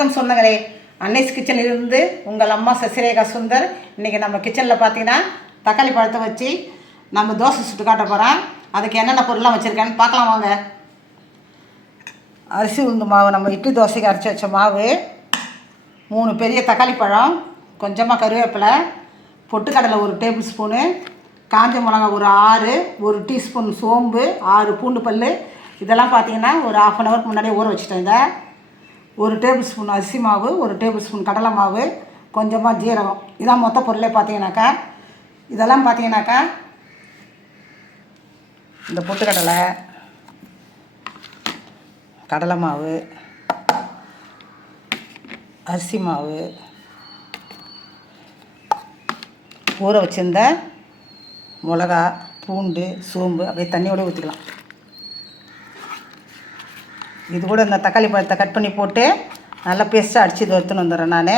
வணக்கம் சொந்தங்களே, அன்னைஸ் கிச்சனிலிருந்து உங்கள் அம்மா சசிரேகா சுந்தர். இன்றைக்கி நம்ம கிச்சனில் பார்த்தீங்கன்னா தக்காளி பழத்தை வச்சு நம்ம தோசை சுட்டு காட்ட போகிறோம். அதுக்கு என்னென்ன பொருள்லாம் வச்சுருக்கேன்னு பார்க்கலாம் வாங்க. அரிசி உளுந்து மாவு, நம்ம இட்லி தோசைக்கு அரைச்சி வச்ச மாவு, 3 பெரிய தக்காளி பழம், கொஞ்சமாக கருவேப்பிலை, பொட்டுக்கடலை 1 டேபிள் ஸ்பூனு, காஞ்ச மிளகா ஒரு 6, 1 டீஸ்பூன் சோம்பு, 6 பூண்டு பல். இதெல்லாம் பார்த்தீங்கன்னா ஒரு 1/2 அன் ஹவருக்கு முன்னாடியே ஊற வச்சுட்டேன். இதை 1 டேபிள் ஸ்பூன் அரிசி மாவு, 1 டேபிள் ஸ்பூன் கடலை மாவு, கொஞ்சமாக ஜீரகம். இதான் மொத்த பொருளே பார்த்தீங்கன்னாக்கா. இதெல்லாம் பார்த்தீங்கன்னாக்கா இந்த பொட்டுக்கடலை, கடலை மாவு, அரிசி மாவு, ஊற வச்சிருந்த மிளகா, பூண்டு, சோம்பு அப்படியே தண்ணியோடு ஊற்றிக்கலாம். இது கூட இந்த தக்காளி பழத்தை கட் பண்ணி போட்டு நல்லா பேஸ்ட்டாக அடித்து இது எடுத்துன்னு வந்துடுறேன் நான்.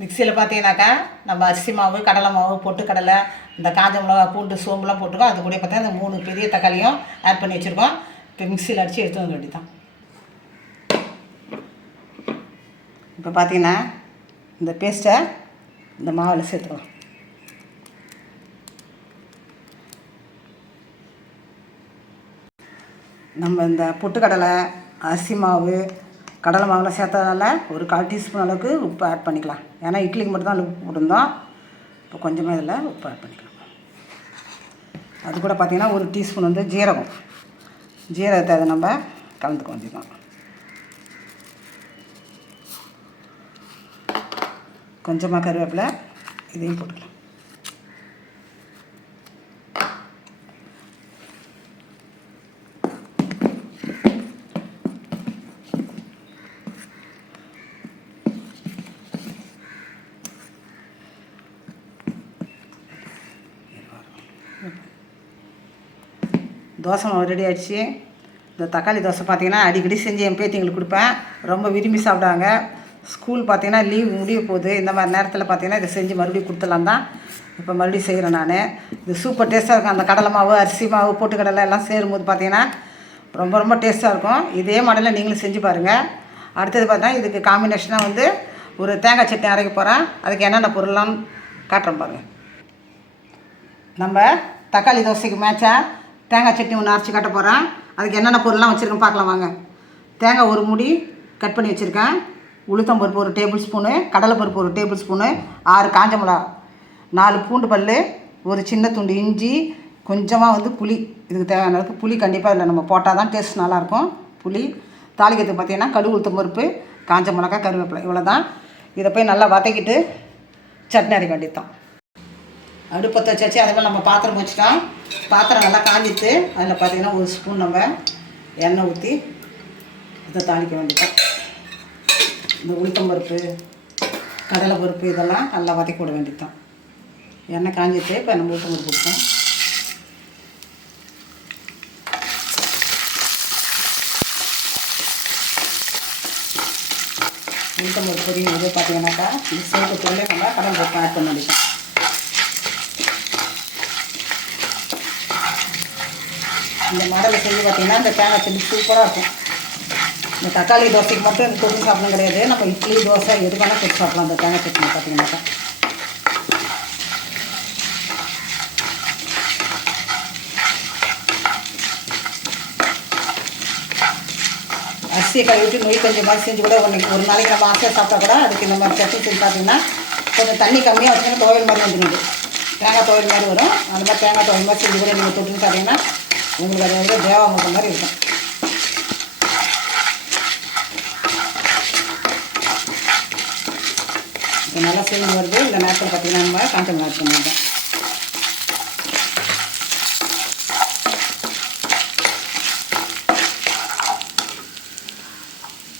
மிக்சியில் பார்த்தீங்கன்னாக்கா நம்ம அரிசி மாவு, கடலை மாவு, பொட்டுக்கடலை, இந்த காஞ்ச மிளகா, பூண்டு, சோம்புலாம் போட்டுருக்கோம். அது கூட பார்த்தீங்கன்னா இந்த 3 பெரிய தக்காளியும் ஆட் பண்ணி வச்சுருக்கோம். இப்போ மிக்சியில் அடித்து எடுத்து வர வேண்டியதான். இப்போ பார்த்தீங்கன்னா இந்த பேஸ்ட்டை இந்த மாவில் சேர்த்துக்கலாம். நம்ம இந்த பொட்டுக்கடலை, அரிசி மாவு, கடலை மாவில் சேர்த்ததால ஒரு 1/4 டீஸ்பூன் அளவுக்கு உப்பு ஆட் பண்ணிக்கலாம். ஏன்னா இட்லிக்கு மட்டும் தான் உப்பு போட்டிருந்தோம். இப்போ கொஞ்சமாக இதில் உப்பு ஆட் பண்ணிக்கலாம். அது கூட பார்த்திங்கன்னா 1 டீஸ்பூன் வந்து ஜீரகத்தை அதை நம்ம கலந்துக்க வேண்டியதான். கொஞ்சமாக கருவேப்பிலை, இதையும் போட்டுக்கலாம். தோசை மாவு ரெடி ஆகிடுச்சு. இந்த தக்காளி தோசை பார்த்திங்கன்னா அடிக்கடி செஞ்சு என் பேத்திங்களுக்கு கொடுப்பேன். ரொம்ப விரும்பி சாப்பிடுவாங்க. ஸ்கூல் பார்த்திங்கன்னா லீவ் முடிய போகுது. இந்த மாதிரி நேரத்தில் பார்த்திங்கன்னா இதை செஞ்சு மறுபடியும் கொடுத்துலாம் தான் இப்போ மறுபடியும் செய்கிறேன் நான். இது சூப்பர் டேஸ்ட்டாக இருக்கும். அந்த கடலை மாவு, அரிசி மாவு, பொட்டுக்கடலை எல்லாம் சேரும்போது பார்த்திங்கன்னா ரொம்ப ரொம்ப டேஸ்ட்டாக இருக்கும். இதே மாடலில் நீங்களும் செஞ்சு பாருங்கள். அடுத்தது பார்த்தா இதுக்கு காம்பினேஷனாக வந்து ஒரு தேங்காய் சட்னி அரைக்க போகிறேன். அதுக்கு என்னென்ன பொருள்லாம் காட்டுறேன் பாருங்கள். நம்ம தக்காளி தோசைக்கு மேட்சாக தேங்காய் சட்னி ஒன்று அரைச்சி காட்ட போகிறேன். அதுக்கு என்னென்ன பொருள்லாம் வச்சுருக்கேன் பார்க்கலாம் வாங்க. தேங்காய் 1 மூடி கட் பண்ணி வச்சுருக்கேன். உளுத்தம்பருப்பு 1 டேபிள் ஸ்பூனு, கடலைப்பருப்பு 1 டேபிள் ஸ்பூனு, 6 காஞ்ச மிளகா, 4 பூண்டு பல், ஒரு சின்ன துண்டு இஞ்சி, கொஞ்சமாக வந்து புளி. இதுக்கு தேவையான அளவுக்கு புளி கண்டிப்பாக இதில் நம்ம போட்டால் தான் டேஸ்ட் நல்லாயிருக்கும். புளி தாளிக்கிறதுக்கு பார்த்திங்கன்னா கடுகு, உளுத்தம்பருப்பு, காஞ்ச மிளகா, கருவேப்பிலை, இவ்வளோ தான். இதை போய் நல்லா வதக்கிட்டு சட்னி அரைக்க வேண்டியது தான். அடுப்பத்தை வச்சாச்சு. அதே மாதிரி நம்ம பாத்திரம் வச்சுட்டோம். பாத்திரம் நல்லா காஞ்சிட்டு அதில் பார்த்திங்கன்னா 1 ஸ்பூன் நம்ம எண்ணெய் ஊற்றி இதை தாளிக்க வேண்டியதான். இந்த உளுத்தம்பருப்பு, கடலைப்பருப்பு இதெல்லாம் நல்லா வதக்கி விட வேண்டியது தான். எண்ணெய் காஞ்சிட்டு இப்போ நம்ம உளுத்தம்பருப்பு கொடுப்போம். உளுத்தம்பருப்பு பொரியும் போது பார்த்தீங்கன்னாக்கா இந்த சோப்புக்குள்ளே நம்ம கடலைப்பருப்பு ஆட் பண்ண வேண்டியதான். இந்த மாடலை செஞ்சு பார்த்திங்கன்னா இந்த தேங்காய் சட்னி சூப்பராக இருக்கும். இந்த தக்காளி தோசைக்கு மட்டும் இந்த தொட்டு சாப்பிடணும் கிடையாது. நம்ம இட்லி, தோசை எது வேணால் தொட்டு சாப்பிடலாம். அந்த தேங்காய் சட்னி பார்த்தீங்கன்னாக்கா அரிசியை கழுவிட்டு நொய் கொஞ்சம் மாதிரி செஞ்சு கூட ஒரு நாளைக்கு நம்ம ஆசையாக சாப்பிட்டா கூட அதுக்கு இந்த மாதிரி சட்னி செஞ்சு பார்த்தீங்கன்னா கொஞ்சம் தண்ணி கம்மியாக வச்சுன்னா துவையல் மாதிரி வந்துடுது. தேங்காய் துவையல் மாதிரி வரும். அந்த மாதிரி தேங்காய் துவையல் மாதிரி செஞ்சு கூட நீங்கள் தொட்டுன்னு சாப்பிட்டீங்கன்னா உங்களுக்கு அதை விட தேவாமிர்தம் மாதிரி இருக்கும். இப்போ நல்லா செஞ்சு வருது. இந்த நேரத்தில் பார்த்திங்கன்னா நம்ம காஞ்ச மிளகாய் ஆட் பண்ணிடுறோம்.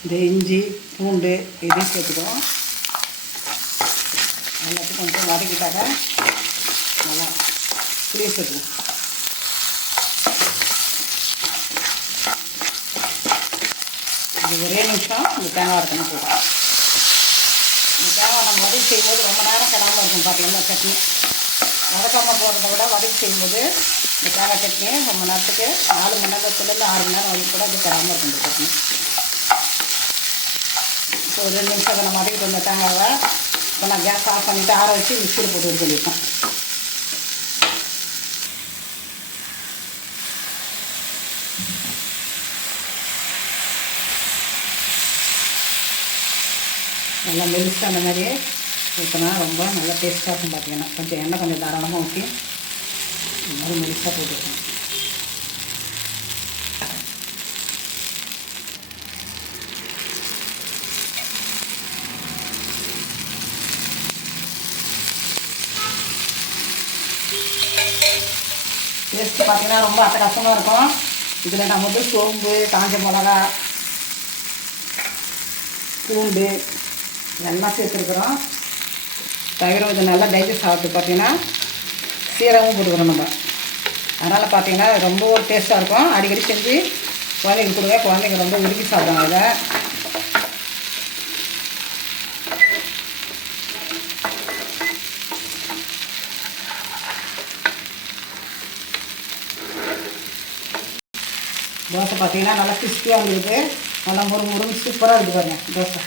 இந்த இஞ்சி, பூண்டு இதையும் சேர்த்துக்கிறோம். எல்லாத்தையும் கொஞ்சம் வதக்கிட்டாக்க நல்லா புளியை சேர்த்துக்கணும். இது ஒரே நிமிஷம் இந்த தேங்காய் வறுக்கணும் போதும். இந்த தேங்காய் நம்ம வதக்கி செய்யும்போது ரொம்ப நேரம் கிடாமல் இருக்கும். பார்த்தீங்கன்னா சட்னி வதக்காமல் போடுறத விட வதக்கி செய்யும்போது இந்த தேங்காய் சட்னி ரொம்ப நேரத்துக்கு 4 மணி நேரத்துலேருந்து 6 மணி நேரம் வரைக்கும் கூட அது தராமல் இருக்கும் இந்த சட்னி. இப்போ ஒரு 2 நிமிஷம் நம்ம வதக்கிட்டு வந்த தேங்காவை இப்போ நான் கேஸ் ஆஃப் பண்ணிவிட்டு ஆற வச்சு மிக்சியில் போட்டு இது பண்ணியிருக்கேன். நல்லா மெலிசாக அந்த மாதிரி ஊற்றினா ரொம்ப நல்லா டேஸ்ட்டாக இருக்கும். பார்த்தீங்கன்னா கொஞ்சம் எண்ணெய் கொஞ்சம் தாராளமாக ஊற்றி இந்த மாதிரி மெலிசாக போட்டுருக்கோம். டேஸ்ட்டு பார்த்தீங்கன்னா ரொம்ப அட்டகாசமாக இருக்கும். இதில் நம்ம வந்து சோம்பு, காஞ்ச மிளகா, பூண்டு எல்லாம் சேர்த்துருக்குறோம். தவிர இது நல்லா டைஜஸ்ட் ஆகிறது. பார்த்திங்கன்னா சீரகமும் போட்டுக்கிறோம் நம்ம. அதனால் பார்த்திங்கன்னா ரொம்ப ஒரு டேஸ்ட்டாக இருக்கும். அடிக்கடி செஞ்சு குழந்தைங்க கொடுங்க. குழந்தைங்க ரொம்ப விரும்பி சாப்பிடுவாங்க இதை. தோசை பார்த்திங்கன்னா நல்லா கிறிஸ்பியாக வந்துருக்கு. நல்லா முறுமுறுன்னு சூப்பராக இருக்குது பாருங்கள் தோசை.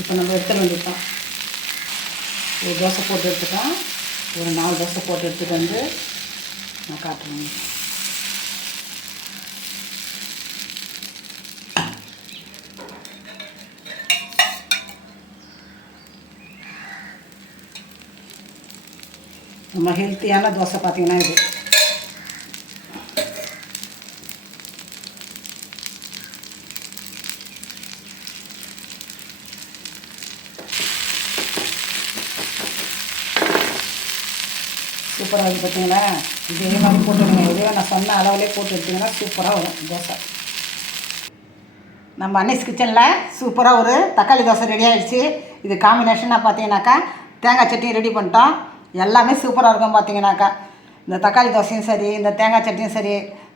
இப்போ நம்ம எடுத்துகிட்டு வந்துட்டோம். ஒரு தோசை போட்டு எடுத்துட்டோம். ஒரு 4 தோசை போட்டு எடுத்துகிட்டு வந்து நான் காட்டுறேன். நம்ம ஹெல்த்தியான தோசை பார்த்திங்கன்னா இது. சூப்பராக இருக்குது பார்த்தீங்களா? இதே மாதிரி போட்டுவிடுங்க. இதே நான் சொன்ன அளவுலேயே போட்டு எடுத்திங்கன்னா சூப்பராக வரும் தோசை. நம்ம அன்னைஸ் கிச்சனில் சூப்பராக ஒரு தக்காளி தோசை ரெடி ஆகிடுச்சு. இது காம்பினேஷனாக பார்த்தீங்கன்னாக்கா தேங்காய் சட்னியும் ரெடி பண்ணிட்டோம். எல்லாமே சூப்பராக இருக்கும். பார்த்தீங்கன்னாக்கா இந்த தக்காளி தோசையும் சரி, இந்த தேங்காய் சட்னியும் சரி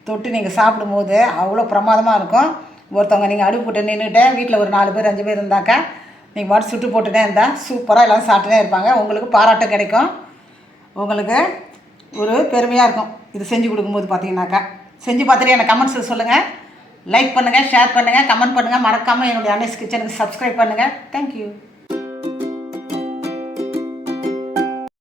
தொட்டு நீங்கள் சாப்பிடும்போது அவ்வளோ பிரமாதமாக இருக்கும். ஒருத்தவங்க நீங்கள் அடுப்பு போட்டு நின்றுட்டு வீட்டில் ஒரு 4 பேர் 5 பேர் இருந்தாக்கா நீங்கள் வாட்டு சுட்டு போட்டுட்டே இருந்தால் சூப்பராக எல்லோரும் சாப்பிட்டுனே இருப்பாங்க. உங்களுக்கு பாராட்டு கிடைக்கும். உங்களுக்கு ஒரு பெருமையாக இருக்கும் இது செஞ்சு கொடுக்கும்போது. பார்த்தீங்கன்னாக்கா செஞ்சு பார்த்துட்டு எனக்கு கமெண்ட்ஸில் சொல்லுங்கள். லைக் பண்ணுங்கள், ஷேர் பண்ணுங்கள், கமெண்ட் பண்ணுங்கள். மறக்காமல் என்னுடைய அன்னைஸ் கிச்சனுக்கு சப்ஸ்கிரைப் பண்ணுங்கள். தேங்க்யூ.